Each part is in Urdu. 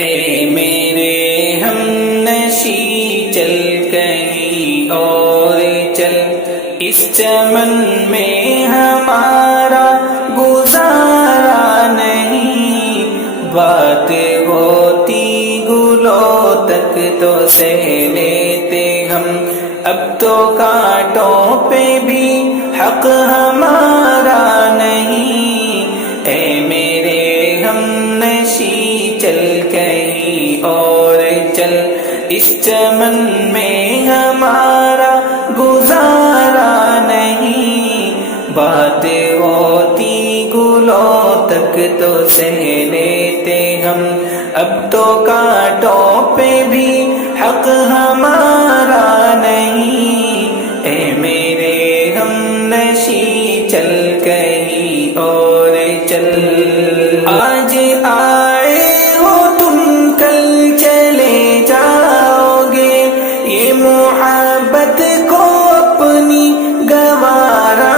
اے میرے ہم نشی چل کہیں اور چل، اس چمن میں ہمارا گزارا نہیں، بات ہوتی گلوں تک تو سہ لیتے ہم، اب تو کانٹوں پہ بھی حق ہمارا نہیں۔ اے میرے ہم نشی چل کہیں اور چل، اس چمن میں ہمارا گزارا نہیں، بات ہوتی گلوں تک تو سہ لیتے ہم، اب تو کانٹوں پہ بھی حق ہمارا نہیں۔ اے میرے ہم نشی چل کہیں اور چل، آج آئے ہو تم کل چلے جاؤ گے، یہ محبت کو اپنی گوارا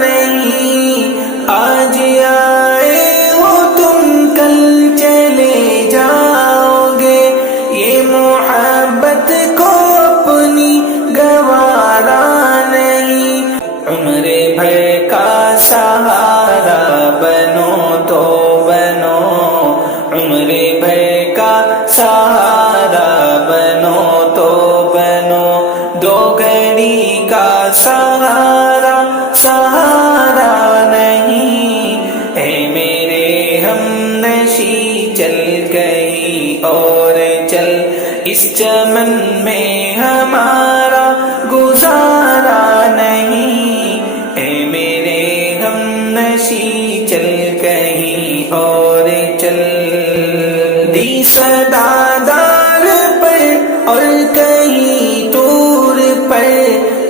نہیں، آج آئے ہو تم کل چلے جاؤ گے، یہ محبت کو اپنی گوارا نہیں، عمر بھر کا سہارا بنو تو بنو، عمر بھر کا سہارا بنو تو بنو، دو گھڑی کا سہارا سہارا نہیں۔ اے میرے ہم نشی چل کہیں اور چل، اس چمن میں ہمارا گزارا نہیں۔ اے میرے ہم نشی چل کہیں اور چل، دی صدا دار پر اور کہیں طور پر،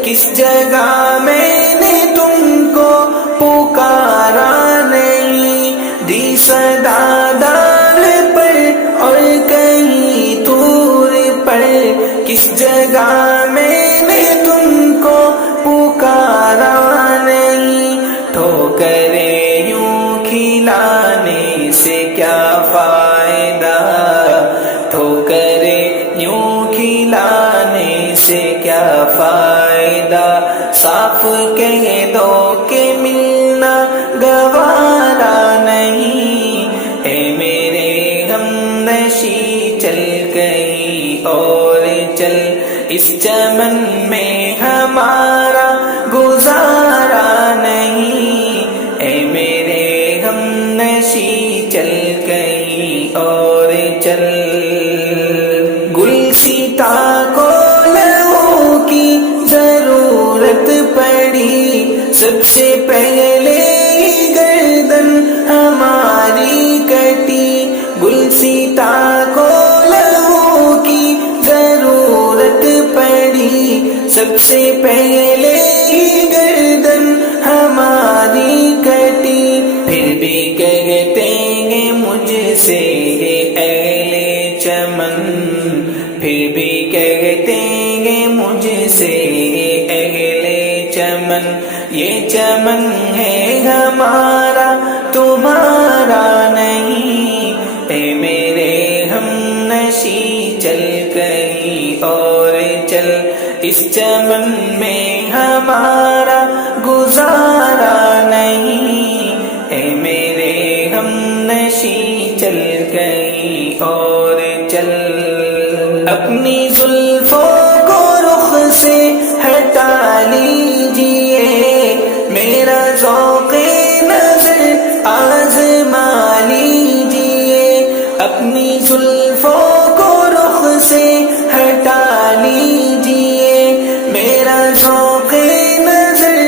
کس جگہ میں نے تم کو پکارا نہیں، دی صدا دار پر اور کہیں طور پر، کس جگہ میں نے تم کو پکارا نہیں، ٹھوکریں یوں کھلانے سے کیا فائدہ، ٹھوکریں یوں کھلانے سے کیا فائدہ، صاف کہہ دو کہ ملنا گوارا نہیں۔ اے میرے ہم نشی چل کہیں اور چل، اس چمن میں ہمارا گزارا نہیں۔ اے میرے ہم نشی چل کہیں اور چل، گلسیتا کو لہو کی ضرورت پڑی، سب سے پہلے گردن ہماری کٹی، گلسیتا کو لہو کی ضرورت پڑی، سب سے پہلے گردن ہماری کٹی، پھر بھی کہتے گے مجھ سے یہ اہل چمن، پھر بھی کہتے گے مجھ سے یہ اہل چمن، یہ چمن ہے ہمارا تمہارا نہیں۔ اے میرے ہم نشی چل کہیں اور چل، اس چمن میں ہمارا گزارا نہیں۔ اے میرے ہم نشی چل کہیں اور چل، اپنی زلفوں کو رخ سے ہٹا لیجئے، میرا ذوق نظر آزما لیجئے، اپنی زلفوں کو رخ سے ہٹا لیجئے، میرا ذوق نظر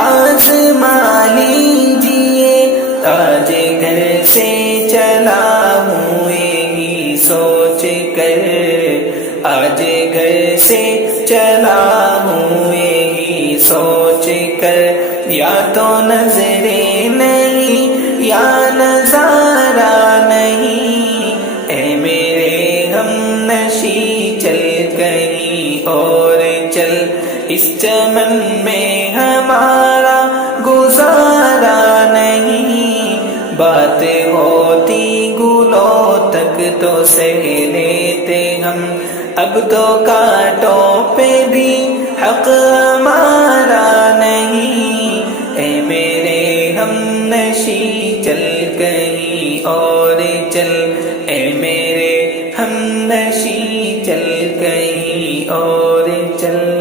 آزما لیجئے، آج گھر سے چلا ہوں یہی سوچ کر، آج گھر سے چلا ہوں یہی سوچ کر، یا تو نظریں نہیں یا نظارہ نہیں۔ اے میرے ہم نشی چل کہیں اور چل، اس چمن میں ہمارا گزارا نہیں، بات ہوتی گلوں تک تو سہ لیتے ہم، اب تو کانٹوں پہ بھی حق ہمارا نہیں، اے میرے ہم نشیں چل کہیں اور چل، اے میرے ہم نشیں چل کہیں اور چل۔